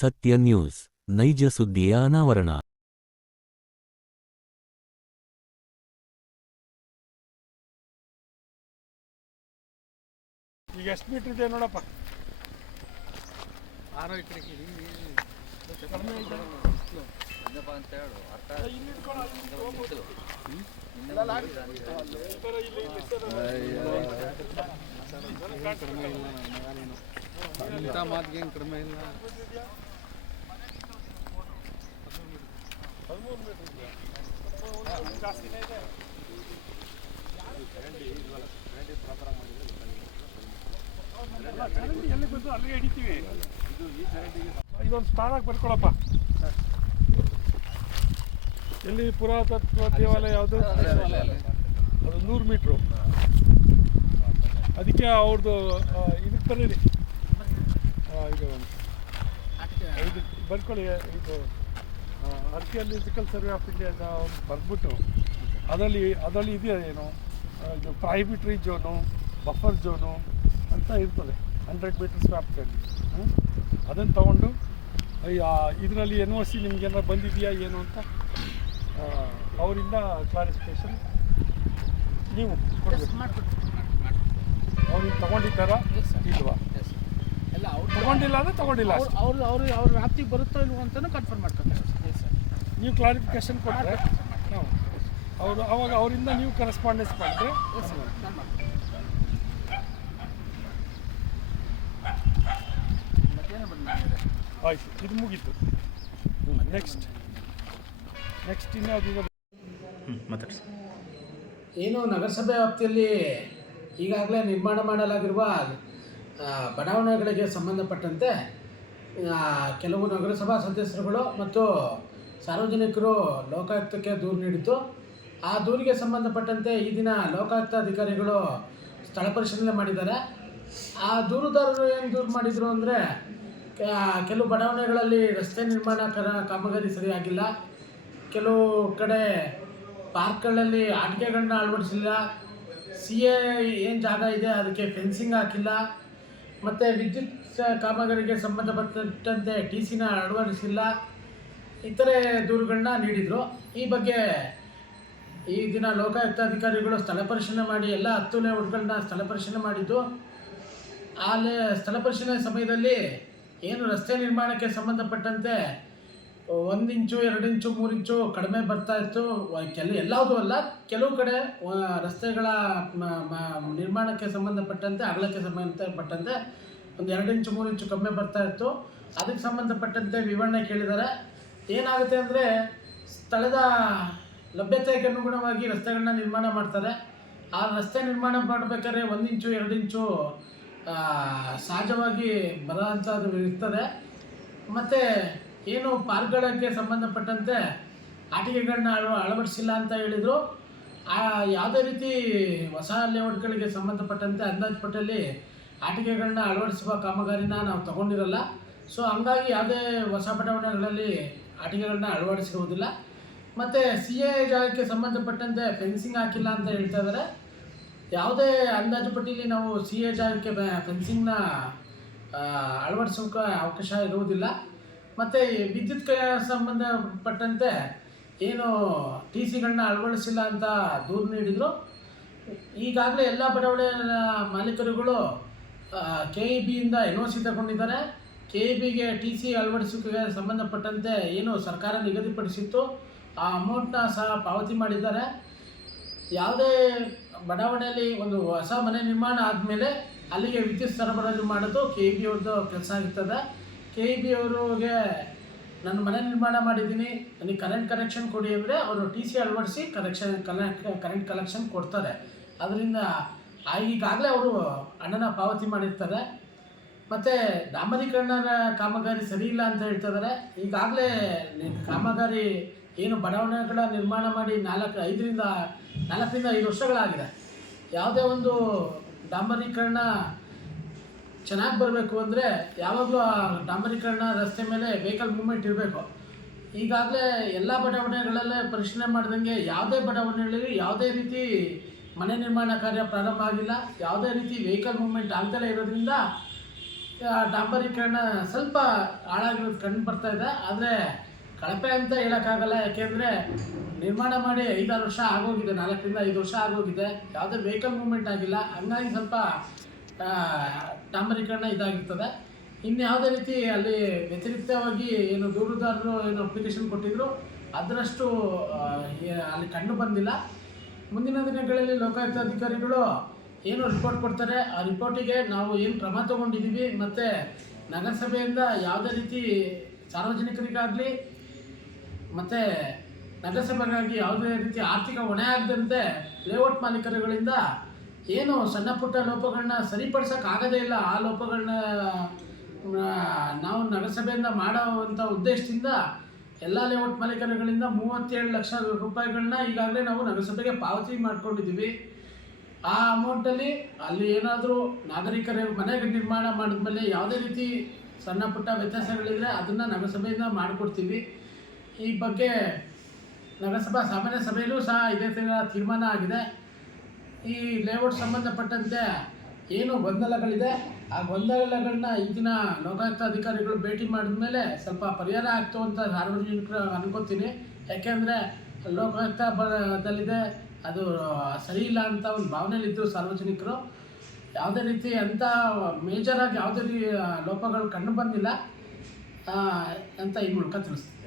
ಸತ್ಯ ನ್ಯೂಸ್ ನೈಜ ಸುದ್ದಿಯ ಅನಾವರಣ. ಈಗ ಎಷ್ಟು ಮೀಟರ್ ಇದೆ ನೋಡಪ್ಪ. 6 ಎಕರೆ ಕಡಿಮೆ ಇದೆ ಅಂತ ಹೇಳು ಅರ್ಥ ಇಂಥ ಮಾತಿಗೇನು ಕಡಿಮೆ ಇಲ್ಲ. 13 ಮೀಟರ್ ಜಾಸ್ತಿನೇ ಇದೆ. ಎಲ್ಲಿ ಬಂದು ಅಲ್ಲಿಗೆ ಹಿಡಿತೀವಿ. ಇದೊಂದು ಸ್ಥಾನಕ್ಕೆ ಬರ್ಕೊಳಪ್ಪ. ಎಲ್ಲಿ ಪುರಾತತ್ವ ದೇವಾಲಯ ಯಾವುದು? ಅದು 100 ಮೀಟ್ರು. ಅದಕ್ಕೆ ಅವ್ರದ್ದು ಇದಕ್ಕೆ ಬರೀರಿ. ಇದು ಬರ್ಕೊಳ್ಳಿ. ಇದು ಆರ್ಕಿಯಾಲಜಿಕಲ್ ಸರ್ವೆ ಆಫ್ ಇಂಡಿಯಾ ಬರ್ಬಿಟ್ಟು ಅದರಲ್ಲಿ ಇದೆಯಾ ಏನು ಇದು ಪ್ರೈಬಿಟ್ರಿ ಝೋನು, ಬಫರ್ ಝೋನು ಅಂತ ಇರ್ತದೆ 100 ಮೀಟರ್ಸ್ ವ್ಯಾಪ್ತಿಯಲ್ಲಿ. ಅದನ್ನು ತೊಗೊಂಡು ಇದರಲ್ಲಿ NOC ನಿಮ್ಗೇನಾರು ಬಂದಿದೆಯಾ ಏನು ಅಂತ ಅವರಿಂದ ಕ್ಲಾರಿಫಿಕೇಷನ್ ನೀವು ಕೊಡಬೇಕು. ಅವ್ರಿಗೆ ತೊಗೊಂಡಿದ್ದಾರಾ ಇಲ್ವಾ? ಎಲ್ಲ ಅವ್ರು ತೊಗೊಂಡಿಲ್ಲ ಅಂದರೆ ತೊಗೊಂಡಿಲ್ಲ. ಅವ್ರ ವ್ಯಾಪ್ತಿಗೆ ಬರುತ್ತೋ ಇಲ್ವೋ ಅಂತಲೂ ಕನ್ಫರ್ಮ್ ಮಾಡ್ಕೊತಾರೆ. ನೀವು ಕ್ಲಾರಿಫಿಕೇಷನ್ ಕೊಟ್ಟರೆ ಅವರು ಅವಾಗ ಅವರಿಂದ ನೀವು ಕರೆಸ್ಪಾಂಡೆನ್ಸ್ ಮಾಡಿದ್ರೆ ಆಯಿತು. ಇದು ಮುಗೀತು. ನೆಕ್ಸ್ಟ್ ಇನ್ಯಾವುದಿದೆ? ಏನು ನಗರಸಭೆ ವ್ಯಾಪ್ತಿಯಲ್ಲಿ ಈಗಾಗಲೇ ನಿರ್ಮಾಣ ಮಾಡಲಾಗಿರುವ ಬಡಾವಣೆಗಳಿಗೆ ಸಂಬಂಧಪಟ್ಟಂತೆ ಕೆಲವು ನಗರಸಭಾ ಸದಸ್ಯರುಗಳು ಮತ್ತು ಸಾರ್ವಜನಿಕರು ಲೋಕಾಯುಕ್ತಕ್ಕೆ ದೂರು ನೀಡಿದ್ದು, ಆ ದೂರಿಗೆ ಸಂಬಂಧಪಟ್ಟಂತೆ ಈ ದಿನ ಲೋಕಾಯುಕ್ತ ಅಧಿಕಾರಿಗಳು ಸ್ಥಳ ಪರಿಶೀಲನೆ ಮಾಡಿದ್ದಾರೆ. ಆ ದೂರುದಾರರು ಏನು ದೂರು ಮಾಡಿದರು ಅಂದರೆ, ಕೆಲವು ಬಡಾವಣೆಗಳಲ್ಲಿ ರಸ್ತೆ ನಿರ್ಮಾಣ ಕಾಮಗಾರಿ ಸರಿಯಾಗಿಲ್ಲ, ಕೆಲವು ಕಡೆ ಪಾರ್ಕ್ಗಳಲ್ಲಿ ಆಟಿಕೆಗಳನ್ನ ಅಳವಡಿಸಿಲ್ಲ, CA ಏನು ಜಾಗ ಇದೆ ಅದಕ್ಕೆ ಫೆನ್ಸಿಂಗ್ ಹಾಕಿಲ್ಲ, ಮತ್ತು ವಿದ್ಯುತ್ ಕಾಮಗಾರಿಗೆ ಸಂಬಂಧಪಟ್ಟಂತೆ TCನ ಅಳವಡಿಸಿಲ್ಲ, ಇತರೆ ದೂರುಗಳನ್ನ ನೀಡಿದರು. ಈ ಬಗ್ಗೆ ಈ ದಿನ ಲೋಕಾಯುಕ್ತ ಅಧಿಕಾರಿಗಳು ಸ್ಥಳ ಪರಿಶೀಲನೆ ಮಾಡಿ ಎಲ್ಲ 10 ಲೇಔಟ್ಗಳನ್ನ ಸ್ಥಳ ಪರಿಶೀಲನೆ ಮಾಡಿದ್ದು, ಅಲ್ಲಿ ಸ್ಥಳ ಪರಿಶೀಲನೆ ಸಮಯದಲ್ಲಿ ಏನು ರಸ್ತೆ ನಿರ್ಮಾಣಕ್ಕೆ ಸಂಬಂಧಪಟ್ಟಂತೆ 1 ಇಂಚು 2 ಇಂಚು 3 ಇಂಚು ಕಡಿಮೆ ಬರ್ತಾ ಇತ್ತು. ಎಲ್ಲವುದೂ ಅಲ್ಲ, ಕೆಲವು ಕಡೆ ರಸ್ತೆಗಳ ನಿರ್ಮಾಣಕ್ಕೆ ಸಂಬಂಧಪಟ್ಟಂತೆ ಅಗಲಕ್ಕೆ ಸಂಬಂಧಪಟ್ಟಂತೆ ಒಂದು 2 ಇಂಚು 3 ಇಂಚು ಕಡಿಮೆ ಬರ್ತಾ ಇತ್ತು. ಅದಕ್ಕೆ ಸಂಬಂಧಪಟ್ಟಂತೆ ವಿವರಣೆ ಕೇಳಿದ್ದಾರೆ. ಏನಾಗುತ್ತೆ ಅಂದರೆ, ಸ್ಥಳದ ಲಭ್ಯತೆಗೆ ಅನುಗುಣವಾಗಿ ರಸ್ತೆಗಳನ್ನ ನಿರ್ಮಾಣ ಮಾಡ್ತಾರೆ. ಆ ರಸ್ತೆ ನಿರ್ಮಾಣ ಮಾಡಬೇಕಾದ್ರೆ 1 ಇಂಚು 2 ಇಂಚು ಸಹಜವಾಗಿ ಬರೋಂಥದ್ದು ಇರ್ತದೆ. ಮತ್ತು ಏನು ಪಾರ್ಕ್ಗಳಿಗೆ ಸಂಬಂಧಪಟ್ಟಂತೆ ಆಟಿಕೆಗಳನ್ನ ಅಳವಡಿಸಿಲ್ಲ ಅಂತ ಹೇಳಿದರು. ಯಾವುದೇ ರೀತಿ ಹೊಸ ಲೇಔಟ್ಗಳಿಗೆ ಸಂಬಂಧಪಟ್ಟಂತೆ ಅಂದಾಜು ಪಟ್ಟಲ್ಲಿ ಆಟಿಕೆಗಳನ್ನ ಅಳವಡಿಸುವ ಕಾಮಗಾರಿನ ನಾವು ತಗೊಂಡಿರಲ್ಲ. ಸೊ ಹಂಗಾಗಿ ಯಾವುದೇ ಹೊಸ ಬಡಾವಣೆಗಳಲ್ಲಿ ಆಟಿಕೆಗಳನ್ನ ಅಳವಡಿಸಿರುವುದಿಲ್ಲ. ಮತ್ತು CA ಜಾಗಕ್ಕೆ ಸಂಬಂಧಪಟ್ಟಂತೆ ಫೆನ್ಸಿಂಗ್ ಹಾಕಿಲ್ಲ ಅಂತ ಹೇಳ್ತಾ ಇದ್ದಾರೆ. ಯಾವುದೇ ಅಂದಾಜು ಪಟ್ಟಿಲಿ ನಾವು CA ಜಾಗಕ್ಕೆ ಫೆನ್ಸಿಂಗ್ನ ಅಳವಡಿಸೋಕೆ ಅವಕಾಶ ಇರುವುದಿಲ್ಲ. ಮತ್ತು ವಿದ್ಯುತ್ ಸಂಬಂಧಪಟ್ಟಂತೆ ಏನು TCಗಳನ್ನ ಅಳವಡಿಸಿಲ್ಲ ಅಂತ ದೂರು ನೀಡಿದರು. ಈಗಾಗಲೇ ಎಲ್ಲ ಬಡಾವಣೆ ಮಾಲೀಕರುಗಳು KEBಯಿಂದ NOC ತಗೊಂಡಿದ್ದಾರೆ. KEBಗೆ TC ಅಳವಡಿಸೋಕೆ ಸಂಬಂಧಪಟ್ಟಂತೆ ಏನು ಸರ್ಕಾರ ನಿಗದಿಪಡಿಸಿತ್ತು ಆ ಅಮೌಂಟ್ನ ಸಹ ಪಾವತಿ ಮಾಡಿದ್ದಾರೆ. ಯಾವುದೇ ಬಡಾವಣೆಯಲ್ಲಿ ಒಂದು ಹೊಸ ಮನೆ ನಿರ್ಮಾಣ ಆದಮೇಲೆ ಅಲ್ಲಿಗೆ ವಿದ್ಯುತ್ ಸರಬರಾಜು ಮಾಡೋದು KEB ಅವ್ರದ್ದು ಕೆಲಸ ಆಗಿರ್ತದೆ. KEB ಅವ್ರಿಗೆ ನಾನು ಮನೆ ನಿರ್ಮಾಣ ಮಾಡಿದ್ದೀನಿ, ನನಗೆ ಕರೆಂಟ್ ಕನೆಕ್ಷನ್ ಕೊಡಿ ಅಂದರೆ ಅವರು TC ಅಳವಡಿಸಿ ಕರೆಂಟ್ ಕಲೆಕ್ಷನ್ ಕೊಡ್ತಾರೆ. ಅದರಿಂದ ಈಗಾಗಲೇ ಅವರು ಹಣನ ಪಾವತಿ ಮಾಡಿರ್ತಾರೆ. ಮತ್ತು ಡಾಂಬರೀಕರಣ ಕಾಮಗಾರಿ ಸರಿ ಇಲ್ಲ ಅಂತ ಹೇಳ್ತಿದ್ದಾರೆ. ಈಗಾಗಲೇ ಕಾಮಗಾರಿ ಏನು ಬಡಾವಣೆಗಳ ನಿರ್ಮಾಣ ಮಾಡಿ 4ರಿಂದ 5 ವರ್ಷಗಳಾಗಿದೆ. ಯಾವುದೇ ಒಂದು ಡಾಂಬರೀಕರಣ ಚೆನ್ನಾಗಿ ಬರಬೇಕು ಅಂದರೆ ಯಾವಾಗಲೂ ಆ ಡಾಂಬರೀಕರಣ ರಸ್ತೆ ಮೇಲೆ ವೆಹಿಕಲ್ ಮೂವ್ಮೆಂಟ್ ಇರಬೇಕು. ಈಗಾಗಲೇ ಎಲ್ಲ ಬಡಾವಣೆಗಳಲ್ಲೇ ಪರಿಶೀಲನೆ ಮಾಡಿದಂಗೆ ಯಾವುದೇ ಬಡಾವಣೆಗಳಲ್ಲಿ ಯಾವುದೇ ರೀತಿ ಮನೆ ನಿರ್ಮಾಣ ಕಾರ್ಯ ಪ್ರಾರಂಭ ಆಗಿಲ್ಲ. ಯಾವುದೇ ರೀತಿ ವೆಹಿಕಲ್ ಮೂವ್ಮೆಂಟ್ ಆಗ್ದಲೇ ಇರೋದ್ರಿಂದ ಡಾಂಬರೀಕರಣ ಸ್ವಲ್ಪ ಹಾಳಾಗಿರೋದು ಕಂಡು ಬರ್ತಾ ಇದೆ. ಆದರೆ ಕಳಪೆ ಅಂತ ಹೇಳೋಕ್ಕಾಗಲ್ಲ, ಯಾಕೆಂದರೆ ನಿರ್ಮಾಣ ಮಾಡಿ 5-6 ವರ್ಷ ಆಗೋಗಿದೆ, 4ರಿಂದ 5 ವರ್ಷ ಆಗೋಗಿದೆ, ಯಾವುದೇ ವೆಹಿಕಲ್ ಮೂವ್ಮೆಂಟ್ ಆಗಿಲ್ಲ. ಹಂಗಾಗಿ ಸ್ವಲ್ಪ ಡಾಂಬರೀಕರಣ ಇದಾಗಿರ್ತದೆ. ಇನ್ಯಾವುದೇ ರೀತಿ ಅಲ್ಲಿ ವ್ಯತಿರಿಕ್ತವಾಗಿ ಏನು ದೂರುದಾರರು ಏನು ಅಪ್ಲಿಕೇಶನ್ ಕೊಟ್ಟಿದ್ರು ಅದರಷ್ಟು ಅಲ್ಲಿ ಕಂಡು ಬಂದಿಲ್ಲ. ಮುಂದಿನ ದಿನಗಳಲ್ಲಿ ಲೋಕಾಯುಕ್ತ ಅಧಿಕಾರಿಗಳು ಏನು ರಿಪೋರ್ಟ್ ಕೊಡ್ತಾರೆ, ಆ ರಿಪೋರ್ಟಿಗೆ ನಾವು ಏನು ಕ್ರಮ ತಗೊಂಡಿದ್ದೀವಿ ಮತ್ತು ನಗರಸಭೆಯಿಂದ ಯಾವುದೇ ರೀತಿ ಸಾರ್ವಜನಿಕರಿಗಾಗಲಿ ಮತ್ತು ನಗರಸಭೆಗಾಗಿ ಯಾವುದೇ ರೀತಿ ಆರ್ಥಿಕ ಹೊಣೆ ಆಗದಂತೆ ಲೇಔಟ್ ಮಾಲೀಕರುಗಳಿಂದ ಏನು ಸಣ್ಣ ಪುಟ್ಟ ಲೋಪಗಳನ್ನ ಸರಿಪಡಿಸೋಕ್ಕಾಗದೇ ಇಲ್ಲ, ಆ ಲೋಪಗಳನ್ನ ನಾವು ನಗರಸಭೆಯಿಂದ ಮಾಡೋವಂಥ ಉದ್ದೇಶದಿಂದ ಎಲ್ಲ ಲೇಔಟ್ ಮಾಲೀಕರುಗಳಿಂದ 37 ಲಕ್ಷ ರೂಪಾಯಿಗಳನ್ನ ಈಗಾಗಲೇ ನಾವು ನಗರಸಭೆಗೆ ಪಾವತಿ ಮಾಡ್ಕೊಂಡಿದ್ದೀವಿ. ಆ ಅಮೌಂಟಲ್ಲಿ ಅಲ್ಲಿ ಏನಾದರೂ ನಾಗರಿಕರ ಮನೆಗೆ ನಿರ್ಮಾಣ ಮಾಡಿದ್ಮೇಲೆ ಯಾವುದೇ ರೀತಿ ಸಣ್ಣ ಪುಟ್ಟ ವ್ಯತ್ಯಾಸಗಳಿದ್ರೆ ಅದನ್ನು ನಗರಸಭೆಯಿಂದ ಮಾಡಿಕೊಡ್ತೀವಿ. ಈ ಬಗ್ಗೆ ನಗರಸಭಾ ಸಾಮಾನ್ಯ ಸಭೆಯಲ್ಲೂ ಸಹ ಇದೇ ಥರ ತೀರ್ಮಾನ ಆಗಿದೆ. ಈ ಲೇಔಟ್ ಸಂಬಂಧಪಟ್ಟಂತೆ ಏನು ಗೊಂದಲಗಳಿದೆ ಆ ಗೊಂದಲಗಳನ್ನ ಈಗಿನ ಲೋಕಾಯುಕ್ತ ಅಧಿಕಾರಿಗಳು ಭೇಟಿ ಮಾಡಿದ ಮೇಲೆ ಸ್ವಲ್ಪ ಪರಿಹಾರ ಆಗ್ತು ಅಂತ ಸಾರ್ವಜನಿಕರು ಅನ್ಕೋತೀನಿ. ಯಾಕೆಂದರೆ ಲೋಕಾಯುಕ್ತ ದಲ್ಲಿದೆ ಅದು ಸರಿ ಇಲ್ಲ ಅಂತ ಒಂದು ಭಾವನೆಯಲ್ಲಿದ್ದರು ಸಾರ್ವಜನಿಕರು. ಯಾವುದೇ ರೀತಿ ಅಂಥ ಮೇಜರಾಗಿ ಯಾವುದೇ ಲೋಪಗಳು ಕಂಡು ಬಂದಿಲ್ಲ ಅಂತ ಈ ಮೂಲಕ ತಿಳಿಸ್ತೀನಿ.